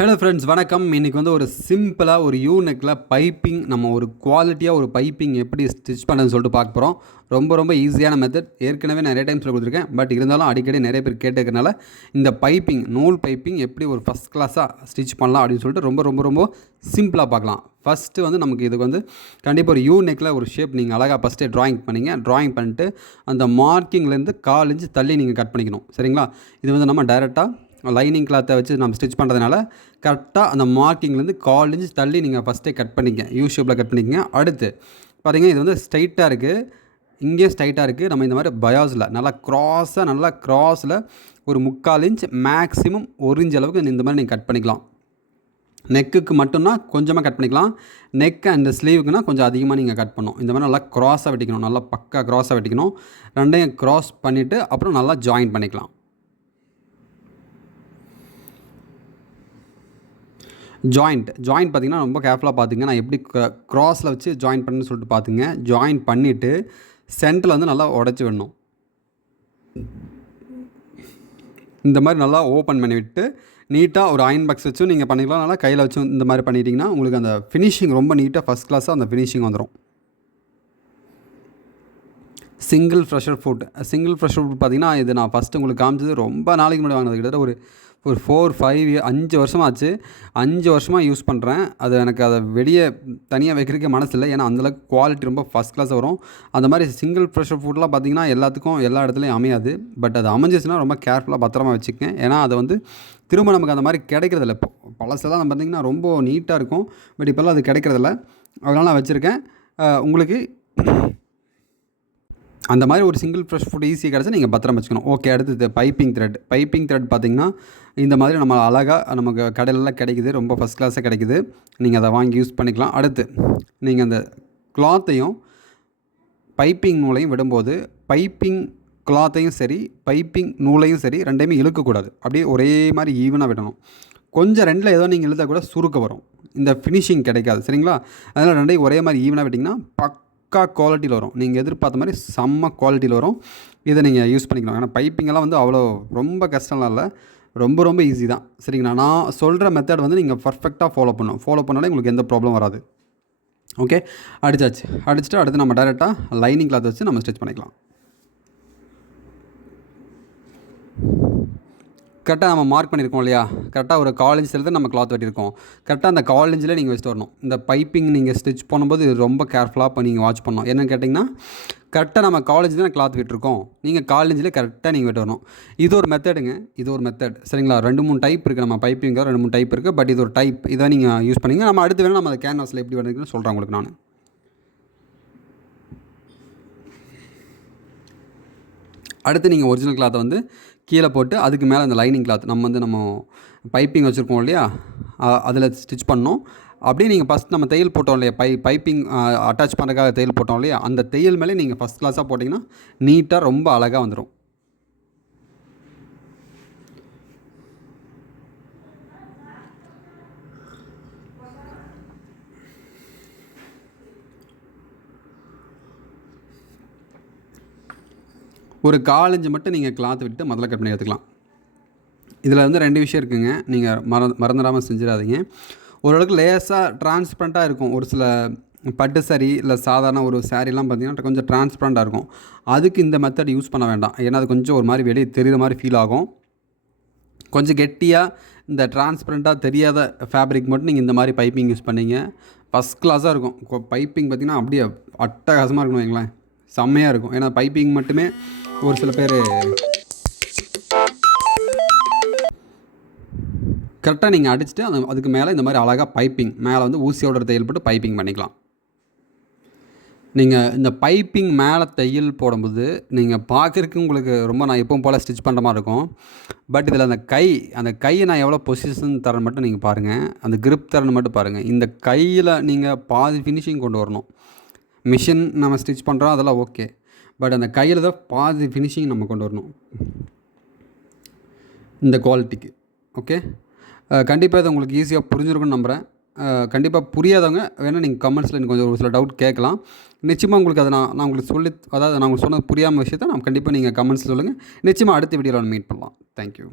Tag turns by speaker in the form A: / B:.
A: Hello friends வணக்கம். இன்றைக்கி வந்து ஒரு சிம்பிளாக ஒரு யூனெக்கில் பைப்பிங் நம்ம ஒரு குவாலிட்டியாக ஒரு பைப்பிங் எப்படி ஸ்டிச் பண்ணுன்னு சொல்லிட்டு பார்க்க போகிறோம் ரொம்ப ரொம்ப ஈஸியான மெத்தட் ஏற்கனவே நிறைய டைம்ஸில் கொடுத்துருக்கேன். பட் இருந்தாலும் அடிக்கடி நிறைய பேர் கேட்டுக்கிறனால இந்த பைப்பிங் நூல் பைப்பிங் எப்படி ஒரு ஃபஸ்ட் கிளாஸாக ஸ்டிச் பண்ணலாம் அப்படின்னு சொல்லிட்டு ரொம்ப ரொம்ப ரொம்ப சிம்பிளாக பார்க்கலாம். ஃபஸ்ட்டு வந்து நமக்கு இதுக்கு வந்து கண்டிப்பாக ஒரு யூ நெக்கில் ஒரு ஷேப் நீங்கள் அழகாக ஃபஸ்ட்டே ட்ராயிங் பண்ணிங்க. ட்ராயிங் பண்ணிட்டு அந்த மார்க்கிங்லேருந்து கால் இன்ச்சு தள்ளி நீங்கள் கட் பண்ணிக்கணும். சரிங்களா? இது வந்து நம்ம டைரெக்டாக லைனிங் கிளாத்தை வச்சு நம்ம ஸ்டிச் பண்ணுறதுனால கரெக்டாக அந்த மார்க்கிங்லேருந்து கால் இன்ச் தள்ளி நீங்கள் ஃபஸ்ட்டே கட் பண்ணிக்கங்க. யூ ஷேப்பில் கட் பண்ணிக்கங்க. அடுத்து பார்த்தீங்கன்னா இது வந்து ஸ்ட்ரைட்டாக இருக்குது இங்கேயும் ஸ்ட்ரைட்டாக இருக்குது நம்ம இந்த மாதிரி பயாஸில் நல்லா க்ராஸாக நல்லா க்ராஸில் ஒரு முக்கால் இன்ச் மேக்ஸிமம் ஒரு இன்ச் அளவுக்கு இந்த மாதிரி நீங்கள் கட் பண்ணிக்கலாம். நெக்குக்கு மட்டும்னா கொஞ்சமாக கட் பண்ணிக்கலாம். நெக் அண்ட் ஸ்லீவுக்குனா கொஞ்சம் அதிகமாக நீங்கள் கட் பண்ணணும். இந்த மாதிரி நல்லா க்ராஸாக வெட்டிக்கணும். நல்லா பக்கா க்ராஸாக வெட்டிக்கணும். ரெண்டையும் க்ராஸ் பண்ணிவிட்டு அப்புறம் நல்லா ஜாயின் பண்ணிக்கலாம். ஜாயிண்ட் ஜாயிண்ட் பார்த்திங்கன்னா ரொம்ப கேர்ஃபுல்லாக பார்த்துங்க. நான் எப்படி க்ராஸில் வச்சு ஜாயின் பண்ணுன்னு சொல்லிட்டு பார்த்துங்க. ஜாயின் பண்ணிவிட்டு சென்டரில் வந்து நல்லா உடச்சி விடணும். இந்த மாதிரி நல்லா ஓப்பன் பண்ணி விட்டு நீட்டாக ஒரு அயன் பாக்ஸ் வச்சும் நீங்கள் பண்ணிக்கலாம். நல்லா கையில் வச்சும் இந்த மாதிரி பண்ணிட்டீங்கன்னா உங்களுக்கு அந்த ஃபினிஷிங் ரொம்ப நீட்டாக ஃபஸ்ட் கிளாஸாக அந்த ஃபினிஷிங் வந்துடும் single fresher food single fresher food பார்த்திங்கன்னா இது நான் ஃபஸ்ட்டு உங்களுக்கு காமிச்சது ரொம்ப நாளைக்கு முன்னாடி வாங்கினது. கிட்டத்தட்ட ஒரு ஒரு ஃபோர் ஃபைவ் இயர் அஞ்சு வருஷமாச்சு. அஞ்சு வருஷமாக யூஸ் பண்ணுறேன் அது எனக்கு அதை வெளியே தனியாக வைக்கிறதுக்கே மனசு இல்லை ஏன்னா அந்தளவுக்கு குவாலிட்டி ரொம்ப ஃபஸ்ட் கிளாஸ் வரும். அந்த மாதிரி சிங்கிள் ப்ரெஷர் ஃபுட்லாம் பார்த்திங்கன்னா எல்லாத்துக்கும் எல்லா இடத்துலையும் அமையாது. பட் அது அமைஞ்சிச்சுன்னா ரொம்ப கேர்ஃபுல்லாக பத்திரமா வச்சுக்கேன் ஏன்னா அதை வந்து திரும்ப நமக்கு அந்த மாதிரி கிடைக்கிறதில்ல. இப்போ பழசெல்லாம் பார்த்திங்கன்னா ரொம்ப நீட்டாக இருக்கும். பட் இப்போல்லாம் அது கிடைக்கிறதில்ல. அதனால் நான் வச்சுருக்கேன். உங்களுக்கு அந்த மாதிரி ஒரு சிங்கிள் ஃப்ரெஷ் ஃபுட் ஈஸியாக கிடச்சா நீங்கள் பத்திரம் வச்சுக்கணும். ஓகே அடுத்தது பைப்பிங் த்ரெட் பைப்பிங் த்ரெட் பார்த்திங்கன்னா இந்த மாதிரி நம்ம அழகாக நமக்கு கடையிலலாம் கிடைக்குது. ரொம்ப ஃபஸ்ட் கிளாஸாக கிடைக்குது. நீங்கள் அதை வாங்கி யூஸ் பண்ணிக்கலாம். அடுத்து நீங்கள் அந்த கிளாத்தையும் பைப்பிங் நூலையும் விடும்போது பைப்பிங் கிளாத்தையும் சரி பைப்பிங் நூலையும் சரி ரெண்டையுமே இழுக்கக்கூடாது. அப்படியே ஒரே மாதிரி ஈவனாக விடணும். கொஞ்சம் ரெண்டில் ஏதோ நீங்கள் இழுத்தால் கூட சுருக்க வரும். இந்த ஃபினிஷிங் கிடைக்காது. சரிங்களா? அதனால் ரெண்டையும் ஒரே மாதிரி ஈவனாக விட்டிங்கன்னா பக் பக்கா குவாலிட்டியில் வரும். நீங்கள் எதிர்பார்த்த மாதிரி செம்ம குவாலிட்டியில் வரும். இதை நீங்கள் யூஸ் பண்ணிக்கலாம். ஏன்னா பைப்பிங்கெல்லாம் வந்து அவ்வளோ ரொம்ப கஷ்டம்லாம் இல்லை. ரொம்ப ரொம்ப ஈஸி தான். சரிங்களா? நான் சொல்கிற மெத்தட் வந்து நீங்கள் பர்ஃபெக்டாக ஃபாலோ பண்ணணும். ஃபாலோ பண்ணாலே உங்களுக்கு எந்த ப்ராப்ளம் வராது. ஓகே அடிச்சாச்சு. அடிச்சுட்டு அடுத்து நம்ம டேரெக்டாக லைனிங் கிளாத் வச்சு நம்ம ஸ்டிச் பண்ணிக்கலாம். கரெக்டாக நம்ம மார்க் பண்ணியிருக்கோம் இல்லையா? கரெக்டாக ஒரு காலேஜில் நம்ம கிளாத் வெட்டியிருக்கோம் கரெக்டாக அந்த காலேஜில் நீங்கள் வச்சுட்டு வரணும். இந்த பைப்பிங் நீங்கள் ஸ்டிச் பண்ணும்போது ரொம்ப கேர்ஃபுல்லாக இப்போ நீங்கள் வாட்ச் பண்ணணும். என்னென்னு கேட்டிங்கன்னா கரெக்டாக நம்ம காலேஜில் தான் கிளாத் விட்டுருக்கோம். நீங்கள் காலேஜில் கரெக்டாக நீங்கள் விட்டு வரணும். இது ஒரு மெத்தடுங்க இது ஒரு மெத்தட் சரிங்களா? ரெண்டு மூணு டைப் இருக்குது நம்ம பைப்பிங்க ரெண்டு மூணு டைப் இருக்குது பட் இது ஒரு டைப் இதை நீங்கள் யூஸ் பண்ணிங்க நம்ம அடுத்து வேணால் நம்ம அதை கேன்வாஸில் எப்படி பண்ணுறதுன்னு சொல்கிறேன் உங்களுக்கு நான். அடுத்து நீங்கள் ஒரிஜினல் கிளாத்தை வந்து கீழே போட்டு அதுக்கு மேலே அந்த லைனிங் கிளாத் நம்ம வந்து நம்ம பைப்பிங் வச்சுருக்கோம் இல்லையா? அதில் ஸ்டிச் பண்ணோம் அப்படியே நீங்கள் ஃபஸ்ட் நம்ம தையல் போட்டோம் இல்லையா? பை பைப்பிங் அட்டாச் பண்ணுறதுக்காக தையல் போட்டோம் இல்லையா? அந்த தையல் மேலே நீங்கள் ஃபஸ்ட் கிளாஸாக போட்டிங்கன்னா நீட்டாக ரொம்ப அழகாக வந்துடும் ஒரு காலஞ்சு மட்டும் நீங்கள் கிளாத் விட்டு முதல்ல கட் பண்ணி எடுத்துக்கலாம். இதில் வந்து ரெண்டு விஷயம் இருக்குங்க. நீங்கள் மற மறந்துடாமல் செஞ்சிடாதீங்க. ஓரளவுக்கு லேஸாக டிரான்ஸ்பரண்ட்டாக இருக்கும். ஒரு சில பட்டு சரி இல்லை சாதாரண ஒரு சாரீலாம் பார்த்திங்கன்னா கொஞ்சம் டிரான்ஸ்பரண்ட்டாக இருக்கும். அதுக்கு இந்த மெத்தட் யூஸ் பண்ண வேண்டாம். ஏன்னா அது கொஞ்சம் ஒரு மாதிரி வெளியே தெரிகிற மாதிரி ஃபீல் ஆகும். கொஞ்சம் கெட்டியாக இந்த டிரான்ஸ்பரண்ட்டாக தெரியாத ஃபேப்ரிக் மட்டும் நீங்கள் இந்த மாதிரி பைப்பிங் யூஸ் பண்ணிங்க. ஃபஸ்ட் கிளாஸாக இருக்கும். பைப்பிங் பார்த்திங்கன்னா அப்படியே அட்டகாசமாக இருக்கணும் வைங்களேன். செம்மையாக இருக்கும். ஏன்னா பைப்பிங் மட்டுமே ஒரு சில பேர் கரெக்டாக நீங்கள் அடிச்சுட்டு அந்த அதுக்கு மேலே இந்த மாதிரி அழகாக பைப்பிங் மேலே வந்து ஊசியோட தையல் போட்டு பைப்பிங் பண்ணிக்கலாம். நீங்கள் இந்த பைப்பிங் மேலே தையல் போடும்போது நீங்கள் பார்க்குறக்கு உங்களுக்கு ரொம்ப நான் எப்பவும் போல் ஸ்டிச் பண்ணுற மாதிரி இருக்கும். பட் இதில் அந்த கை அந்த கையை நான் எவ்வளோ பொசிஷன் தரேன் மட்டும் நீங்கள் பாருங்கள் அந்த கிரிப் தரேன்னு மட்டும் பாருங்கள் இந்த கையில் நீங்கள் பாதி ஃபினிஷிங் கொண்டு வரணும். மிஷின் நம்ம ஸ்டிச் பண்ணுறோம் அதெல்லாம் ஓகே பட் அந்த கையில் தான் பாதி ஃபினிஷிங் நம்ம கொண்டு வரணும். இந்த குவாலிட்டிக்கு ஓகே கண்டிப்பாக இது உங்களுக்கு ஈஸியாக புரிஞ்சிருக்கும்னு நம்புகிறேன் கண்டிப்பாக புரியாதவங்க வேணால் நீங்கள் கமெண்ட்ஸில் எனக்கு கொஞ்சம் ஒரு சில டவுட் கேட்கலாம். நிச்சயமாக உங்களுக்கு அதை நான் நான் உங்களுக்கு சொல்லி அதாவது நான் உங்களுக்கு சொன்னது புரியாமல் விஷயத்த நான் கண்டிப்பாக நீங்கள் கமெண்ட்ஸில் சொல்லுங்கள் நிச்சயமாக அடுத்த வீடியோவில் மீட் பண்ணலாம். தேங்க்யூ